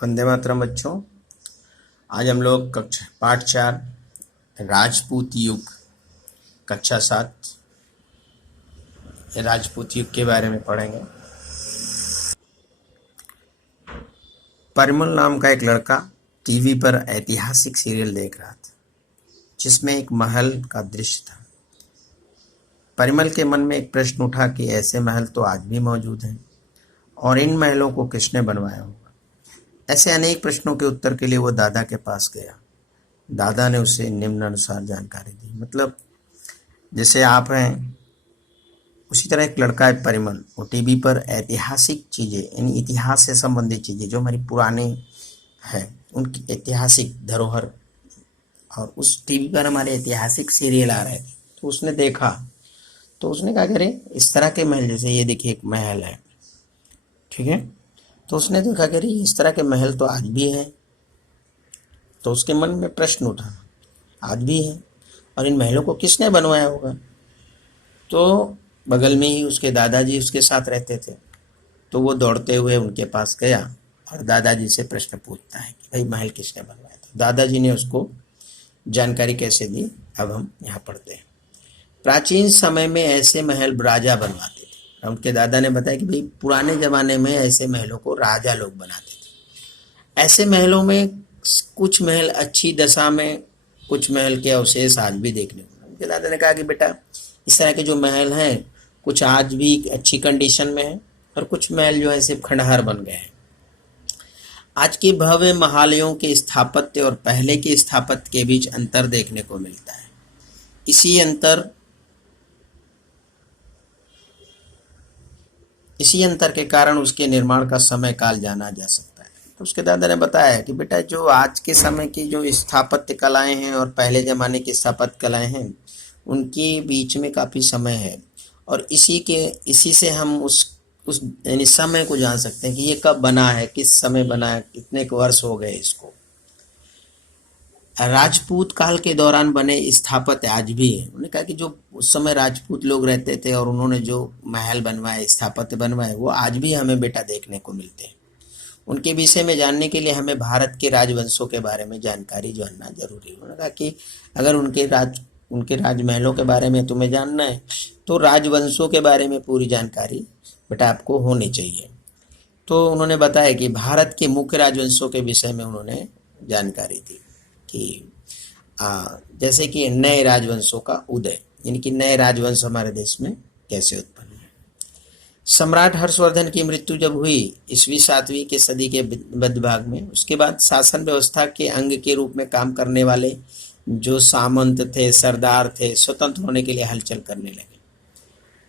वंदे मातरम बच्चों। आज हम लोग कक्षा पाठ 4 राजपूत युग कक्षा 7 राजपूत युग के बारे में पढ़ेंगे। परिमल नाम का एक लड़का टीवी पर ऐतिहासिक सीरियल देख रहा था जिसमें एक महल का दृश्य था। परिमल के मन में एक प्रश्न उठा कि ऐसे महल तो आज भी मौजूद हैं और इन महलों को किसने बनवाया होगा। ऐसे अनेक प्रश्नों के उत्तर के लिए वो दादा के पास गया। दादा ने उसे निम्नानुसार जानकारी दी। मतलब जैसे आप हैं उसी तरह एक लड़का है परिमल, वो टीवी पर ऐतिहासिक चीज़ें यानी इतिहास से संबंधित चीज़ें जो हमारी पुरानी हैं उनकी ऐतिहासिक धरोहर, और उस टीवी पर हमारे ऐतिहासिक सीरियल आ रहे थे तो उसने देखा। तो उसने कहा करे इस तरह के महल, जैसे ये देखिए एक महल है, ठीक है। तो उसने देखा करे इस तरह के महल तो आज भी है। तो उसके मन में प्रश्न उठा, आज भी है और इन महलों को किसने बनवाया होगा। तो बगल में ही उसके दादाजी उसके साथ रहते थे, तो वो दौड़ते हुए उनके पास गया और दादाजी से प्रश्न पूछता है कि भाई महल किसने बनवाया था। दादाजी ने उसको जानकारी कैसे दी, अब हम यहाँ पढ़ते हैं। प्राचीन समय में ऐसे महल राजा बनवाते थे। उनके दादा ने बताया कि भाई पुराने ज़माने में ऐसे महलों को राजा लोग बनाते थे। ऐसे महलों में कुछ महल अच्छी दशा में, कुछ महल के अवशेष आज भी देखने को। उनके दादा ने कहा कि बेटा इस तरह के जो महल हैं कुछ आज भी अच्छी कंडीशन में हैं और कुछ महल जो है सिर्फ खंडहर बन गए हैं। आज के भव्य महालयों के स्थापत्य और पहले के स्थापत्य के बीच अंतर देखने को मिलता है। इसी अंतर के कारण उसके निर्माण का समय काल जाना जा सकता है। तो उसके दादा ने बताया कि बेटा जो आज के समय की जो स्थापत्य कलाएं हैं और पहले ज़माने की स्थापत्य कलाएं हैं उनके बीच में काफ़ी समय है, और इसी से हम उस यानी समय को जान सकते हैं कि ये कब बना है, किस समय बना है, कितने वर्ष हो गए इसको। राजपूत काल के दौरान बने स्थापत्य आज भी है। उन्होंने कहा कि जो उस समय राजपूत लोग रहते थे और उन्होंने जो महल बनवाए, स्थापत्य बनवाए, वो आज भी हमें बेटा देखने को मिलते हैं। उनके विषय में जानने के लिए हमें भारत के राजवंशों के बारे में जानकारी जानना जरूरी है। उन्होंने कहा कि अगर उनके राजमहलों के बारे में तुम्हें जानना है तो राजवंशों के बारे में पूरी जानकारी बेटा आपको होनी चाहिए। तो उन्होंने बताया कि भारत के मुख्य राजवंशों के विषय में उन्होंने जानकारी दी कि जैसे कि नए राजवंशों का उदय, यानी कि नए राजवंश हमारे देश में कैसे उत्पन्न हुए। सम्राट हर्षवर्धन की मृत्यु जब हुई ईस्वी 7वीं के सदी के मध्य भाग में, उसके बाद शासन व्यवस्था के अंग के रूप में काम करने वाले जो सामंत थे, सरदार थे, स्वतंत्र होने के लिए हलचल करने लगे।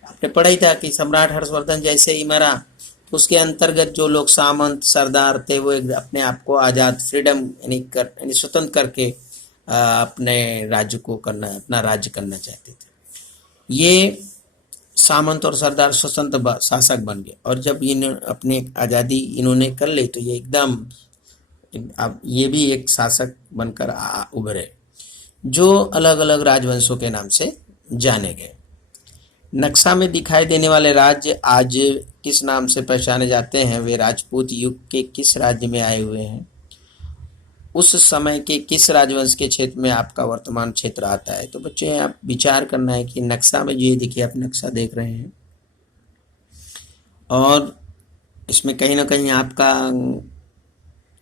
आपने पढ़ा ही था कि सम्राट हर्षवर्धन जैसे ही मरा तो उसके अंतर्गत जो लोग सामंत सरदार थे वो अपने आप को आज़ाद, फ्रीडम यानी स्वतंत्र करके अपने राज्य को अपना राज्य करना चाहते थे। ये सामंत और सरदार स्वतंत्र शासक बन गए, और जब अपनी आज़ादी इन्होंने कर ली तो ये एकदम अब ये भी एक शासक बनकर उभरे जो अलग अलग राजवंशों के नाम से जाने गए। नक्शा में दिखाई देने वाले राज्य आज किस नाम से पहचाने जाते हैं, वे राजपूत युग के किस राज्य में आए हुए हैं, उस समय के किस राजवंश के क्षेत्र में आपका वर्तमान क्षेत्र आता है। तो बच्चे आप विचार करना है कि नक्शा में ये देखिए, आप नक्शा देख रहे हैं और इसमें कहीं ना कहीं आपका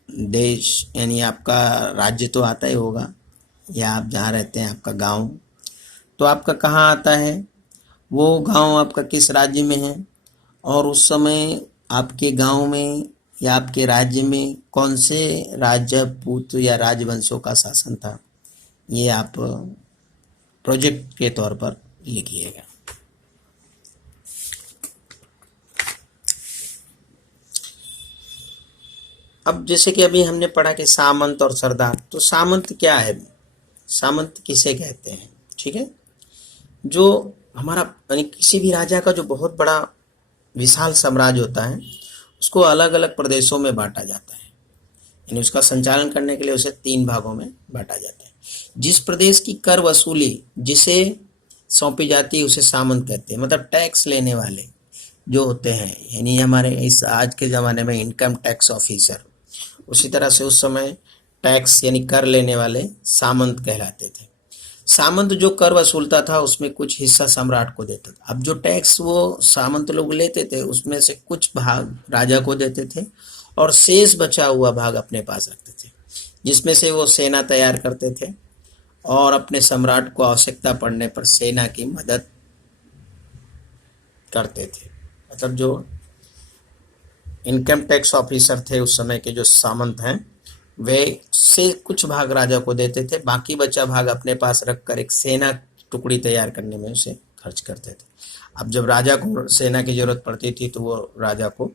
देश यानी आपका राज्य तो आता ही होगा, या आप जहाँ रहते हैं आपका गांव, तो आपका कहाँ आता है, वो गांव आपका किस राज्य में है, और उस समय आपके गांव में या आपके राज्य में कौन से राजपूत या राजवंशों का शासन था, ये आप प्रोजेक्ट के तौर पर लिखिएगा। अब जैसे कि अभी हमने पढ़ा कि सामंत और सरदार, तो सामंत क्या है, सामंत किसे कहते हैं, ठीक है। जो हमारा यानी किसी भी राजा का जो बहुत बड़ा विशाल साम्राज्य होता है उसको अलग अलग प्रदेशों में बांटा जाता है, यानी उसका संचालन करने के लिए उसे 3 भागों में बांटा जाता है। जिस प्रदेश की कर वसूली जिसे सौंपी जाती है उसे सामंत कहते हैं। मतलब टैक्स लेने वाले जो होते हैं, यानी हमारे इस आज के ज़माने में इनकम टैक्स ऑफिसर, उसी तरह से उस समय टैक्स यानी कर लेने वाले सामंत कहलाते थे। सामंत जो कर वसूलता था उसमें कुछ हिस्सा सम्राट को देता था। अब जो टैक्स वो सामंत लोग लेते थे उसमें से कुछ भाग राजा को देते थे और शेष बचा हुआ भाग अपने पास रखते थे, जिसमें से वो सेना तैयार करते थे और अपने सम्राट को आवश्यकता पड़ने पर सेना की मदद करते थे। मतलब जो इनकम टैक्स ऑफिसर थे उस समय के, जो सामंत हैं, वे से कुछ भाग राजा को देते थे, बाकी बचा भाग अपने पास रखकर एक सेना टुकड़ी तैयार करने में उसे खर्च करते थे। अब जब राजा को सेना की जरूरत पड़ती थी तो वो राजा को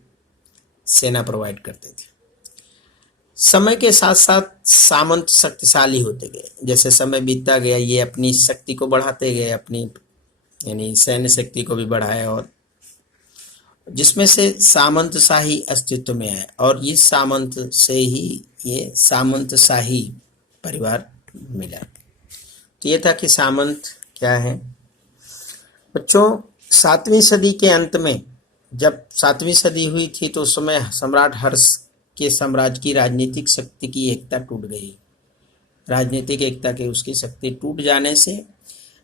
सेना प्रोवाइड करते थे। समय के साथ साथ सामंत शक्तिशाली होते गए। जैसे समय बीतता गया ये अपनी शक्ति को बढ़ाते गए, अपनी यानी सैन्य शक्ति को भी बढ़ाया, और जिसमें से सामंत शाही अस्तित्व में आए और इस सामंत से ही ये सामंत शाही परिवार मिला। तो ये था कि सामंत क्या है। बच्चों, 7वीं सदी के अंत में जब 7वीं सदी हुई थी तो उस समय सम्राट हर्ष के साम्राज्य की राजनीतिक शक्ति की एकता टूट गई। राजनीतिक एकता की उसकी शक्ति टूट जाने से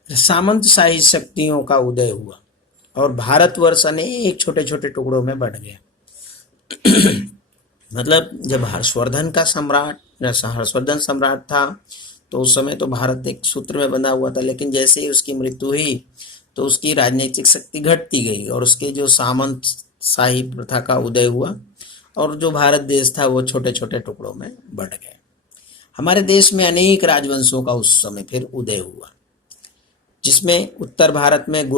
सामंत शाही शक्तियों का उदय हुआ और भारतवर्ष अनेक छोटे छोटे टुकड़ों में बढ़ गया। मतलब जब हर्षवर्धन सम्राट था तो उस समय तो भारत एक सूत्र में बंधा हुआ था, लेकिन जैसे ही उसकी मृत्यु हुई तो उसकी राजनीतिक शक्ति घटती गई और उसके जो सामंत शाही प्रथा का उदय हुआ और जो भारत देश था वो छोटे छोटे टुकड़ों में बढ़ गया। हमारे देश में अनेक राजवंशों का उस समय फिर उदय हुआ, जिसमें उत्तर भारत में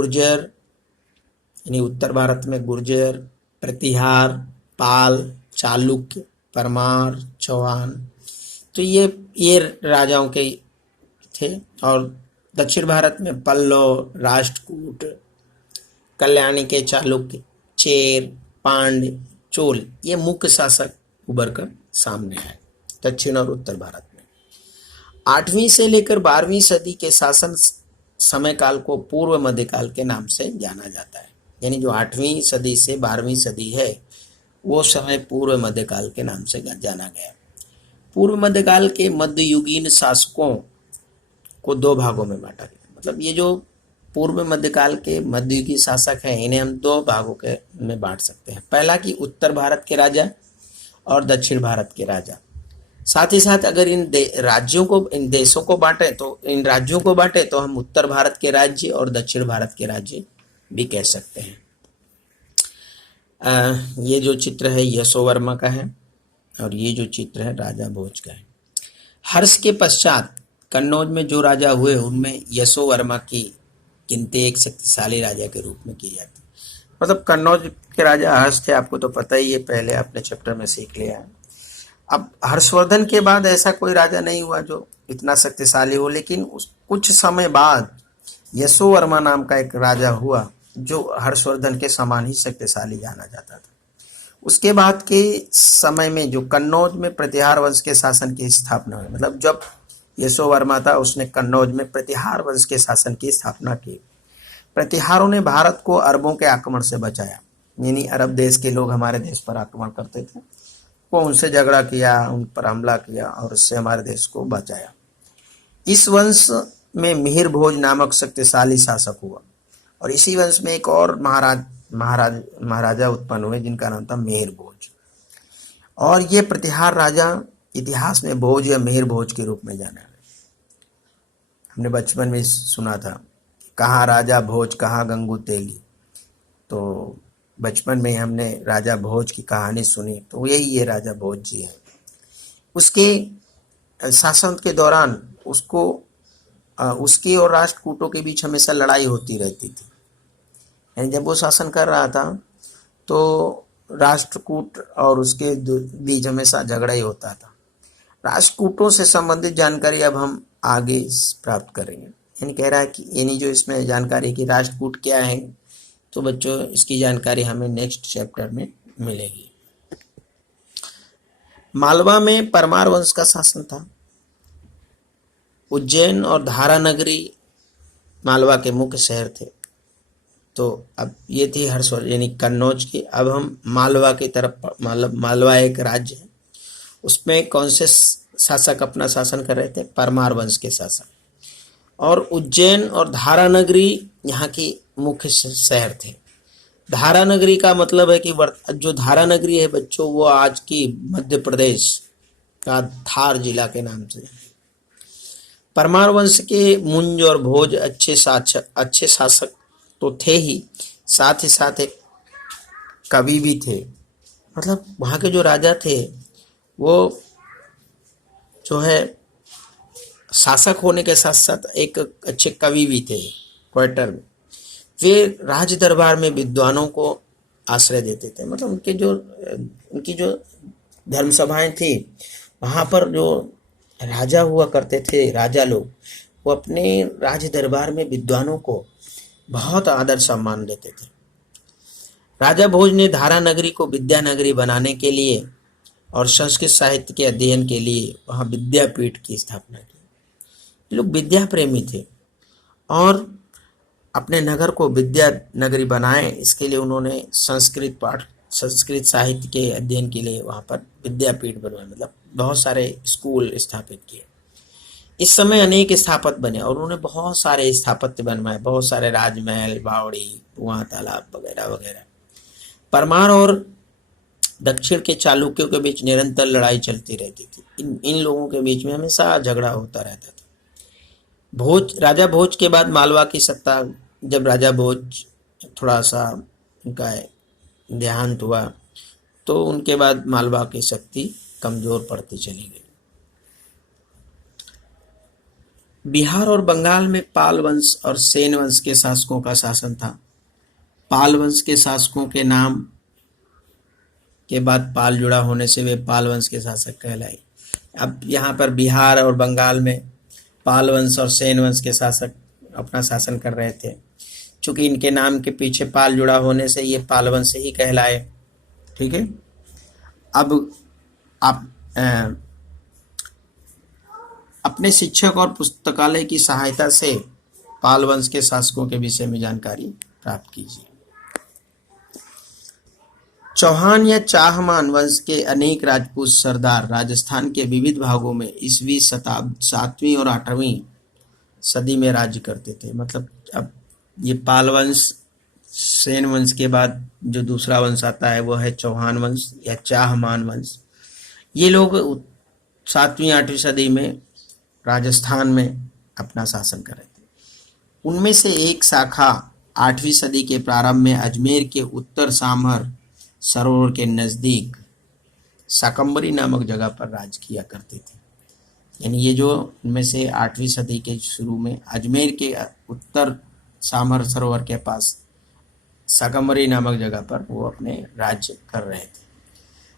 गुर्जर, प्रतिहार, पाल, चालुक्य, परमार, चौहान, तो ये राजाओं के थे। और दक्षिण भारत में पल्लव, राष्ट्रकूट, कल्याणी के चालुक्य, चेर, पांड्य, चोल, ये मुख्य शासक उभर कर सामने आए दक्षिण और उत्तर भारत में। 8वीं से लेकर 12वीं सदी के शासन समय काल को पूर्व मध्यकाल के नाम से जाना जाता है। यानी जो 8वीं सदी से 12वीं सदी है वो समय पूर्व मध्यकाल के नाम से जाना गया। पूर्व मध्यकाल के मध्ययुगीन शासकों को 2 भागों में बांटा गया। मतलब ये जो पूर्व मध्यकाल के मध्ययुगीन शासक हैं इन्हें हम 2 भागों के में बांट सकते हैं। पहला कि उत्तर भारत के राजा और दक्षिण भारत के राजा। साथ ही साथ अगर इन देशों को बांटे तो इन राज्यों को बांटे तो हम उत्तर भारत के राज्य और दक्षिण भारत के राज्य भी कह सकते हैं। ये जो चित्र है यशोवर्मा का है और ये जो चित्र है राजा भोज का है। हर्ष के पश्चात कन्नौज में जो राजा हुए उनमें यशोवर्मा की गिनती एक शक्तिशाली राजा के रूप में की जाती है। मतलब कन्नौज के राजा हर्ष थे, आपको तो पता ही है, पहले अपने चैप्टर में सीख लिया है। अब हर्षवर्धन के बाद ऐसा कोई राजा नहीं हुआ जो इतना शक्तिशाली हो, लेकिन कुछ समय बाद यशोवर्मा नाम का एक राजा हुआ जो हर्षवर्धन के समान ही शक्तिशाली जाना जाता था। उसके बाद के समय में जो कन्नौज में प्रतिहार वंश के शासन की स्थापना हुई। मतलब जब यशोवर्मा था उसने कन्नौज में प्रतिहार वंश के शासन की स्थापना की। प्रतिहारों ने भारत को अरबों के आक्रमण से बचाया। यानी अरब देश के लोग हमारे देश पर आक्रमण करते थे, वो उनसे झगड़ा किया, उन पर हमला किया और उससे हमारे देश को बचाया। इस वंश में मिहिर भोज नामक शक्तिशाली शासक हुआ और इसी वंश में एक और महाराजा उत्पन्न हुए जिनका नाम था मिहिर भोज। और ये प्रतिहार राजा इतिहास में भोज या मिहिर भोज के रूप में जाना है। हमने बचपन में सुना था, कहाँ राजा भोज कहाँ गंगू तेली, तो बचपन में हमने राजा भोज की कहानी सुनी, तो यही ये राजा भोज जी हैं। उसके शासन के दौरान उसके और राष्ट्रकूटों के बीच हमेशा लड़ाई होती रहती थी। यानी जब वो शासन कर रहा था तो राष्ट्रकूट और उसके बीच हमेशा झगड़ा ही होता था। राष्ट्रकूटों से संबंधित जानकारी अब हम आगे प्राप्त करेंगे। यानी कह रहा है कि यानी जो इसमें जानकारी कि राष्ट्रकूट क्या है, तो बच्चों इसकी जानकारी हमें नेक्स्ट चैप्टर में मिलेगी। मालवा में परमार वंश का शासन था। उज्जैन और धारा नगरी मालवा के मुख्य शहर थे। तो अब ये थी हर्षवर्धन यानी कन्नौज की। अब हम मालवा की तरफ, मालवा एक राज्य है उसमें कौन से शासक अपना शासन कर रहे थे? परमार वंश के शासक। और उज्जैन और धारा नगरी यहाँ की मुख्य शहर थे। धारा नगरी का मतलब है कि जो धारा नगरी है बच्चों, वो आज की मध्य प्रदेश का धार जिला के नाम से। परमार वंश के मुंज और भोज अच्छे शासक तो थे ही, साथ एक कवि भी थे। मतलब वहाँ के जो राजा थे वो जो है शासक होने के साथ साथ एक अच्छे कवि भी थे। क्वार्टर में वे राज दरबार में विद्वानों को आश्रय देते थे। मतलब उनकी जो धर्म सभाएं थी, वहाँ पर जो राजा हुआ करते थे, राजा लोग, वो अपने राज दरबार में विद्वानों को बहुत आदर सम्मान देते थे। राजा भोज ने धारा नगरी को विद्या नगरी बनाने के लिए और संस्कृत साहित्य के अध्ययन के लिए वहाँ विद्यापीठ की स्थापना की। ये लोग विद्या प्रेमी थे और अपने नगर को विद्या नगरी बनाए, इसके लिए उन्होंने संस्कृत साहित्य के अध्ययन के लिए वहाँ पर विद्यापीठ बनवाए। मतलब बहुत सारे स्कूल स्थापित किए। इस समय अनेक स्थापत्य बने और उन्होंने बहुत सारे स्थापत्य बनवाए, बहुत सारे राजमहल, बावड़ी, कुआं, तालाब वगैरह वगैरह। परमार और दक्षिण के चालुक्यों के बीच निरंतर लड़ाई चलती रहती थी। इन लोगों के बीच में हमेशा झगड़ा होता रहता था। राजा भोज के बाद मालवा की सत्ता, जब राजा भोज थोड़ा सा उनका देहांत हुआ तो उनके बाद मालवा की शक्ति कमजोर पड़ती चली गई। बिहार और बंगाल में पाल वंश और सेन वंश के शासकों का शासन था। पाल वंश के शासकों के नाम के बाद पाल जुड़ा होने से वे पाल वंश के शासक कहलाए। अब यहाँ पर बिहार और बंगाल में पाल वंश और सेन वंश के शासक अपना शासन कर रहे थे। चूंकि इनके नाम के पीछे पाल जुड़ा होने से ये पाल वंश ही कहलाए। ठीक है। अब आप अपने शिक्षक और पुस्तकालय की सहायता से पाल वंश के शासकों के विषय में जानकारी प्राप्त कीजिए। चौहान या चाहमान वंश के अनेक राजपूत सरदार राजस्थान के विविध भागों में ईस्वी 7वीं और 8वीं सदी में राज्य करते थे। मतलब अब ये पाल वंश, सेन वंश के बाद जो दूसरा वंश आता है वो है चौहान वंश या चाहमान वंश। ये लोग 7वीं-8वीं सदी में राजस्थान में अपना शासन कर रहे थे। उनमें से एक शाखा 8वीं सदी के प्रारंभ में अजमेर के उत्तर सामर सरोवर के नजदीक शाकंभरी नामक जगह पर राज किया करते थे। यानी ये जो उनमें से 8वीं सदी के शुरू में अजमेर के उत्तर सामर सरोवर के पास शाकंभरी नामक जगह पर वो अपने राज्य कर रहे थे।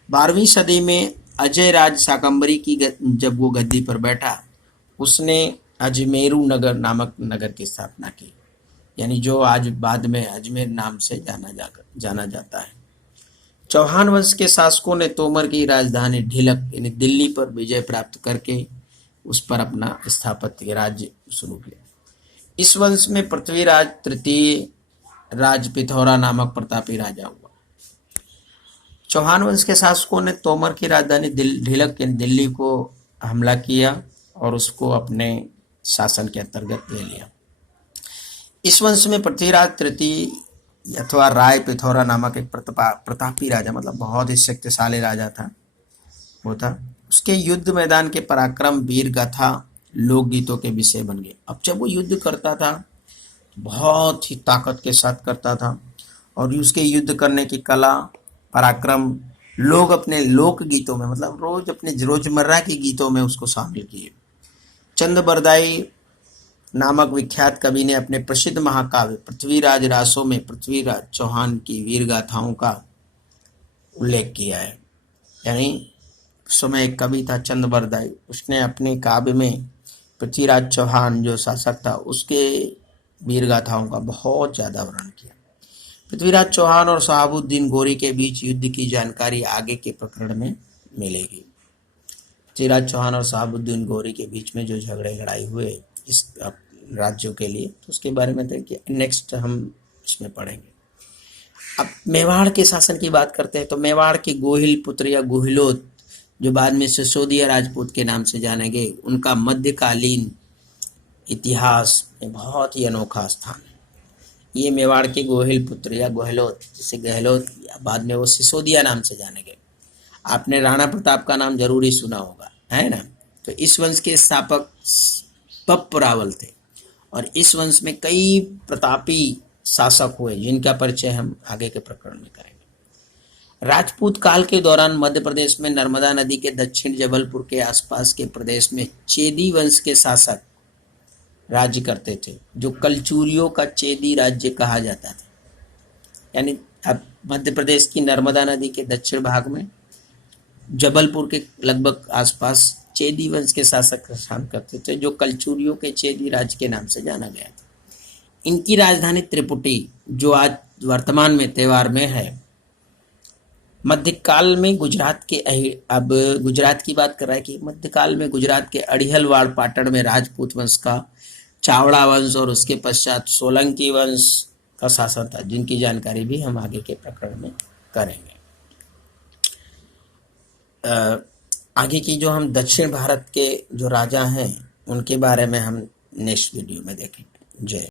12वीं सदी में अजय राज शाकंभरी की जब वो गद्दी पर बैठा, उसने अजमेरू नगर नामक नगर की स्थापना की। यानी जो आज बाद में अजमेर नाम से जाना जाता है। चौहान वंश के शासकों ने तोमर की राजधानी ढिलक यानी दिल्ली पर विजय प्राप्त करके उस पर अपना स्थापत्य राज्य शुरू किया। इस वंश में पृथ्वीराज तृतीय राज पिथौरा नामक प्रतापी राजा हुआ। चौहान वंश के शासकों ने तोमर की राजधानी ढिलक यानी दिल्ली को हमला किया और उसको अपने शासन के अंतर्गत ले लिया। इस वंश में पृथ्वीराज तृतीय अथवा राय पिथौरा नामक एक प्रतापी राजा, मतलब बहुत ही शक्तिशाली राजा था, वो था। उसके युद्ध मैदान के पराक्रम, वीर गाथा, लोकगीतों के विषय बन गए। अब जब वो युद्ध करता था बहुत ही ताकत के साथ करता था और उसके युद्ध करने की कला, पराक्रम लोग अपने लोक गीतों में, मतलब अपने रोजमर्रा के गीतों में उसको शामिल किए। चंद बरदाई नामक विख्यात कवि ने अपने प्रसिद्ध महाकाव्य पृथ्वीराज रासों में पृथ्वीराज चौहान की वीर गाथाओं का उल्लेख किया है। यानी उस समय एक कवि था चंद बरदाई, उसने अपने काव्य में पृथ्वीराज चौहान जो शासक था उसके वीर गाथाओं का बहुत ज्यादा वर्णन किया। पृथ्वीराज चौहान और शहाबुद्दीन गोरी के बीच युद्ध की जानकारी आगे के प्रकरण में मिलेगी। पृथ्वीराज चौहान और शहाबुद्दीन गोरी के बीच में जो झगड़े लड़ाई हुए इस राज्यों के लिए, तो उसके बारे में देखिए नेक्स्ट हम इसमें पढ़ेंगे। अब मेवाड़ के शासन की बात करते हैं तो मेवाड़ के गोहिल पुत्र या गोहिलोत जो बाद में सिसोदिया राजपूत के नाम से जाने गए, उनका मध्यकालीन इतिहास में बहुत ही अनोखा स्थान है। ये मेवाड़ के गोहिल पुत्र या गोहलोत, जिसे गहलोत या बाद में वो सिसोदिया नाम से जाने गए। आपने राणा प्रताप का नाम जरूर ही सुना होगा, है ना। तो इस वंश के स्थापक पप्परावल थे और इस वंश में कई प्रतापी शासक हुए, जिनका परिचय हम आगे के प्रकरण में करेंगे। राजपूत काल के दौरान मध्य प्रदेश में नर्मदा नदी के दक्षिण जबलपुर के आसपास के प्रदेश में चेदी वंश के शासक राज्य करते थे, जो कलचुरियों का चेदी राज्य कहा जाता था। यानी अब मध्य प्रदेश की नर्मदा नदी के दक्षिण भाग में जबलपुर के लगभग आसपास चेदी वंश के शासक शासन करते थे, जो कलचुरियों के चेदी राज्य के नाम से जाना गया था। इनकी राजधानी त्रिपुटी, जो आज वर्तमान में त्योहार में है, मध्यकाल में गुजरात के अब गुजरात की बात कर रहा है कि मध्यकाल में गुजरात के अड़िहलवाड़ पाटण में राजपूत वंश का चावड़ा वंश और उसके पश्चात सोलंकी वंश का शासन था, जिनकी जानकारी भी हम आगे के प्रकरण में करेंगे। आगे की जो हम दक्षिण भारत के जो राजा हैं उनके बारे में हम नेक्स्ट वीडियो में देखेंगे। जय।